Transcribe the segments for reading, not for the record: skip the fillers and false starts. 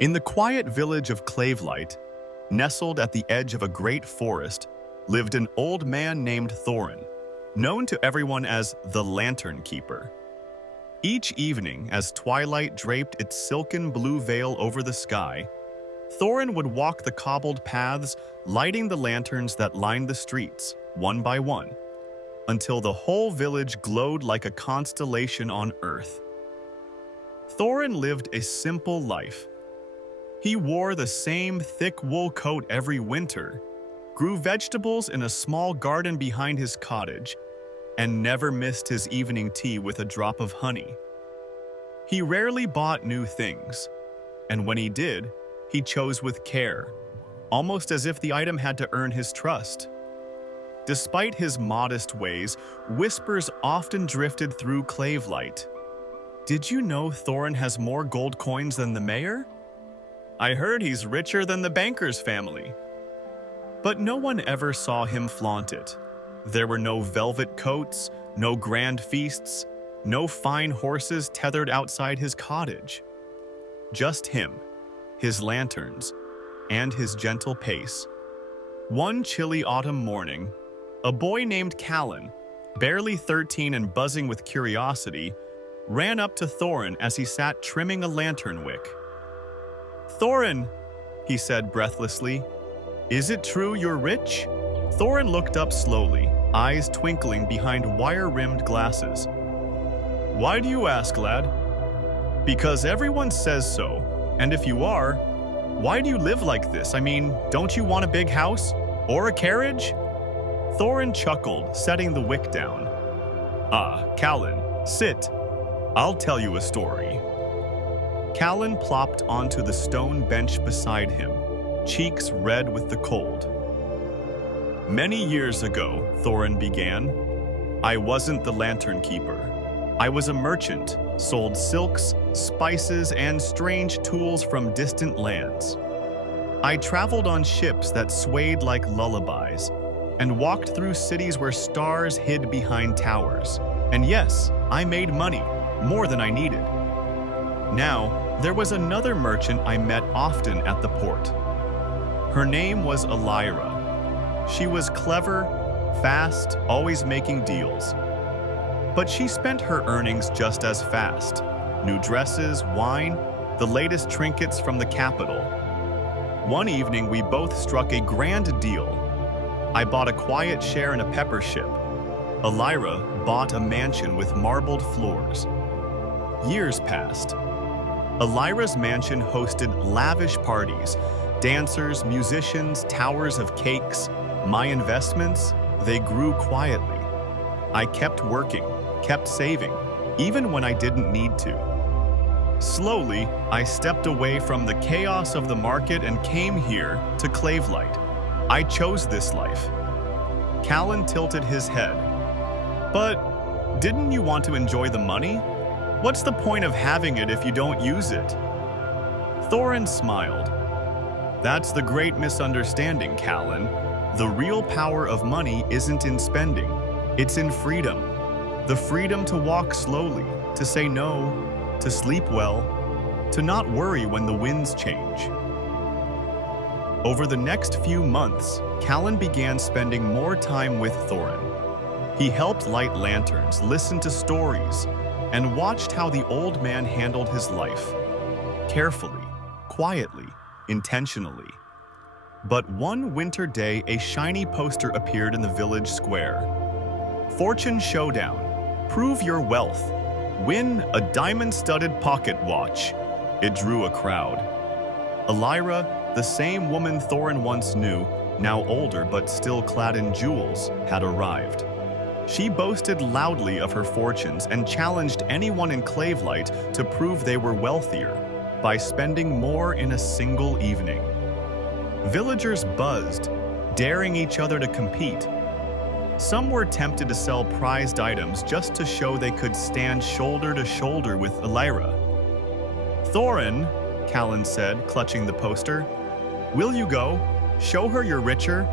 In the quiet village of Clavelight, nestled at the edge of a great forest, lived an old man named Thorin, known to everyone as the Lantern Keeper. Each evening, as twilight draped its silken blue veil over the sky, Thorin would walk the cobbled paths, lighting the lanterns that lined the streets, one by one, until the whole village glowed like a constellation on Earth. Thorin lived a simple life. He wore the same thick wool coat every winter, grew vegetables in a small garden behind his cottage, and never missed his evening tea with a drop of honey. He rarely bought new things, and when he did, he chose with care, almost as if the item had to earn his trust. Despite his modest ways, whispers often drifted through Clavelight. Did you know Thorin has more gold coins than the mayor? I heard he's richer than the banker's family. But no one ever saw him flaunt it. There were no velvet coats, no grand feasts, no fine horses tethered outside his cottage. Just him, his lanterns, and his gentle pace. One chilly autumn morning, a boy named Callan, barely 13 and buzzing with curiosity, ran up to Thorin as he sat trimming a lantern wick. "Thorin," he said breathlessly, "is it true you're rich?" Thorin looked up slowly, eyes twinkling behind wire-rimmed glasses. "Why do you ask, lad?" "Because everyone says so. And if you are, why do you live like this? I mean, don't you want a big house? Or a carriage?" Thorin chuckled, setting the wick down. "Ah, Callan, sit. I'll tell you a story." Callan plopped onto the stone bench beside him, cheeks red with the cold. "Many years ago," Thorin began, "I wasn't the Lantern Keeper. I was a merchant, sold silks, spices, and strange tools from distant lands. I traveled on ships that swayed like lullabies, and walked through cities where stars hid behind towers. And yes, I made money, more than I needed. Now, there was another merchant I met often at the port. Her name was Elira. She was clever, fast, always making deals. But she spent her earnings just as fast. New dresses, wine, the latest trinkets from the capital. One evening, we both struck a grand deal. I bought a quiet share in a pepper ship. Elira bought a mansion with marbled floors. Years passed. Elira's mansion hosted lavish parties, dancers, musicians, towers of cakes. My investments, they grew quietly. I kept working, kept saving, even when I didn't need to. Slowly, I stepped away from the chaos of the market and came here to Clavelight. I chose this life." Callan tilted his head. "But didn't you want to enjoy the money? What's the point of having it if you don't use it?" Thorin smiled. "That's the great misunderstanding, Callan. The real power of money isn't in spending, it's in freedom. The freedom to walk slowly, to say no, to sleep well, to not worry when the winds change." Over the next few months, Callan began spending more time with Thorin. He helped light lanterns, listened to stories, and watched how the old man handled his life. Carefully, quietly, intentionally. But one winter day, a shiny poster appeared in the village square. "Fortune Showdown. Prove your wealth. Win a diamond-studded pocket watch." It drew a crowd. Elira, the same woman Thorin once knew, now older but still clad in jewels, had arrived. She boasted loudly of her fortunes and challenged anyone in Clavelight to prove they were wealthier by spending more in a single evening. Villagers buzzed, daring each other to compete. Some were tempted to sell prized items just to show they could stand shoulder to shoulder with Elira. "Thorin," Callan said, clutching the poster, "will you go? Show her you're richer?"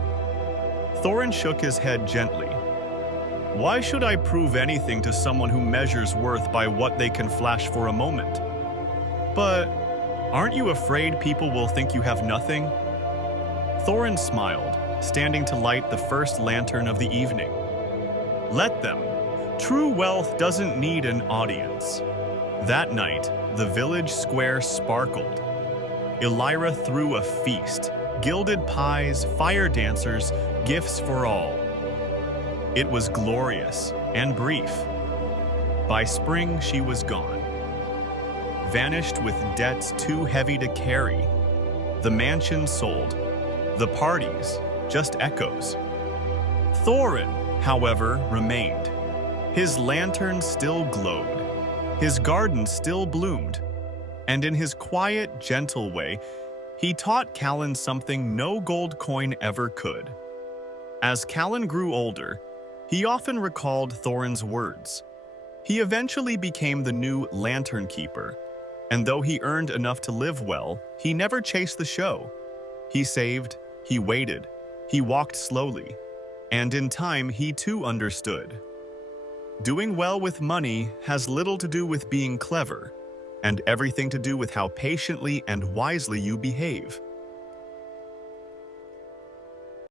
Thorin shook his head gently. "Why should I prove anything to someone who measures worth by what they can flash for a moment? But Aren't you afraid people will think you have nothing? Thorin smiled, standing to light the first lantern of the evening. Let them. True wealth doesn't need an audience. That night, the village square sparkled. Elira threw a feast, gilded pies, fire dancers, gifts for all. It was glorious and brief. By spring, she was gone. Vanished with debts too heavy to carry. The mansion sold. The parties, just echoes. Thorin, however, remained. His lantern still glowed. His garden still bloomed. And in his quiet, gentle way, he taught Callan something no gold coin ever could. As Callan grew older, he often recalled Thorin's words. He eventually became the new lantern keeper, and though he earned enough to live well, he never chased the show. He saved, he waited, he walked slowly, and in time he too understood. Doing well with money has little to do with being clever, and everything to do with how patiently and wisely you behave.